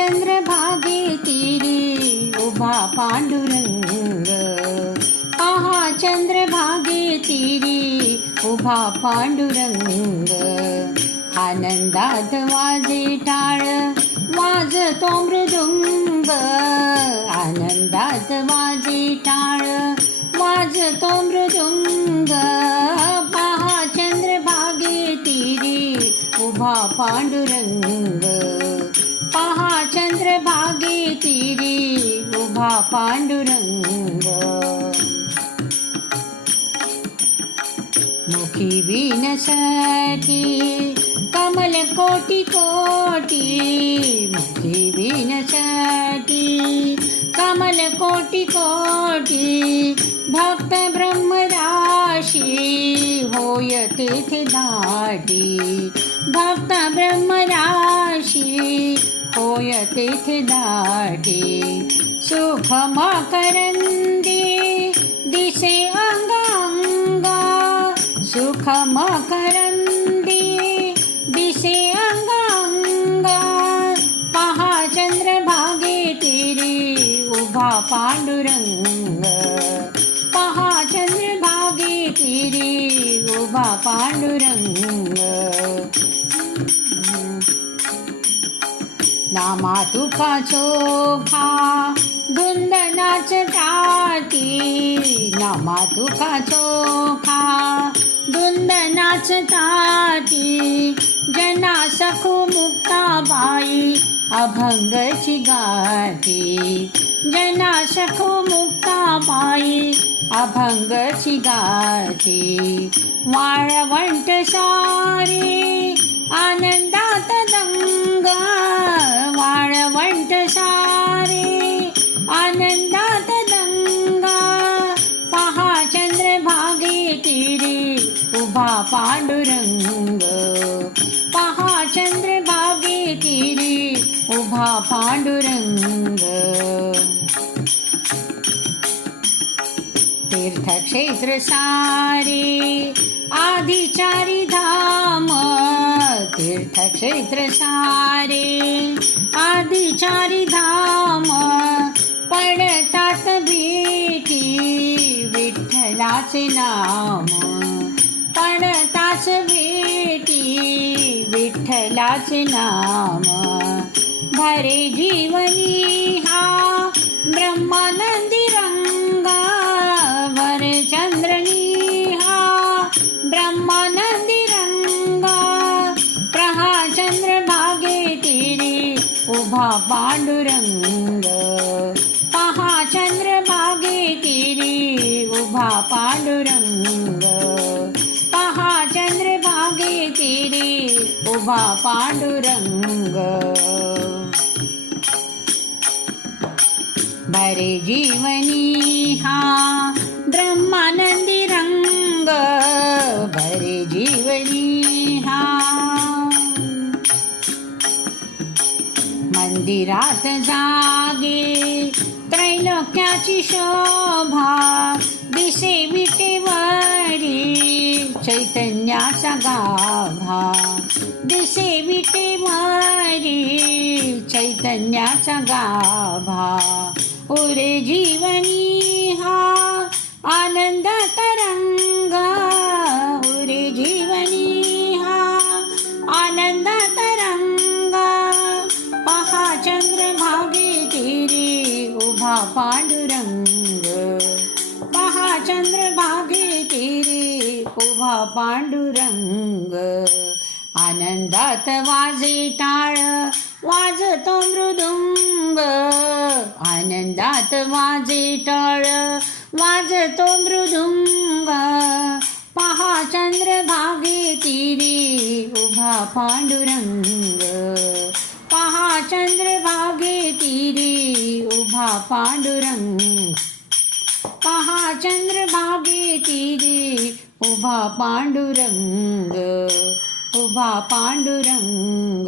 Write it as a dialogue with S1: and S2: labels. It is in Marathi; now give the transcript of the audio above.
S1: चंद्रभागे तीरी उभा पांडुरंग. पहा चंद्रभागे तीरी उभा पांडुरंग. आनंदात वाजे टाळ वाजतो मृदुंग. आनंदात वाजे टाळ वाजतो मृदुंग. पहा चंद्रभागे तीरी उभा पांडुरंग. चंद्रभागे तीरी उभा पांडुरंग मुखी विनसती कमल कोटी कोटी मुखी विनसती कमल कोटी कोटी भक्त ब्रह्मराशी होय तेथे दाटी भक्त ब्रह्मराशी होय तेथे दाटी. सुख मकरंदी दिसे अंगांगा. सुख मकरंदी दिसे अंगांगा. पहा चंद्रभागे तिरी उभा पांडुरंग. पहा चंद्रभागे तिरी उभा पांडुरंग. नामा तुका चोखा गुंदनाच टाटी नामा तुका चोखा गुंदनाच टाटी जना सखू मुक्ताबाई अभंगची गाती. जना सखू मुक्ताबाई अभंगची गाती. वाळवंट सारी आनंदात दंग वाळवंट सारे आनंदात दंगा. पहा चंद्रभागे तिरी उभा पांडुरंग. पहा चंद्रभागे तिरी उभा पांडुरंग. तीर्थक्षेत्र सारे आदिचारी धाम. तीर्थक्षेत्र सारे आदिचारी धाम पडतात भेटी विठ्ठलाचे नाम. पडताच भेटी विठ्ठलाचे नाम. भरे जीवनी हा ब्रह्मान उभा पांडुरंग. पहा चंद्रभागे तिरी उभा पांडुरंग. पहा चंद्रभागे तिरी उभा पांडुरंग. बरे जीवनी हा ब्रह्मानंदी रंग. बरे जीवनी रात जागे त्रैलोक्याची शोभा दिसे विटेवरी चैतन्याचा गाभा. दिसे विटेवरी चैतन्याचा गाभा. उरे जीवनी हा आनंद तर पांडुरंग। पहा चंद्रभागे तिरी उभा पांडुरंग। आनंदात वाजे टाळ वाजतो मृदुंग। आनंदात वाजे टाळ वाजतो मृदुंग। पहा चंद्रभागे तिरी उभा पांडुरंग। पहा चंद्र उभा पांडुरंग. पहा चंद्रभागे तिरी उभा पांडुरंग उभा पांडुरंग.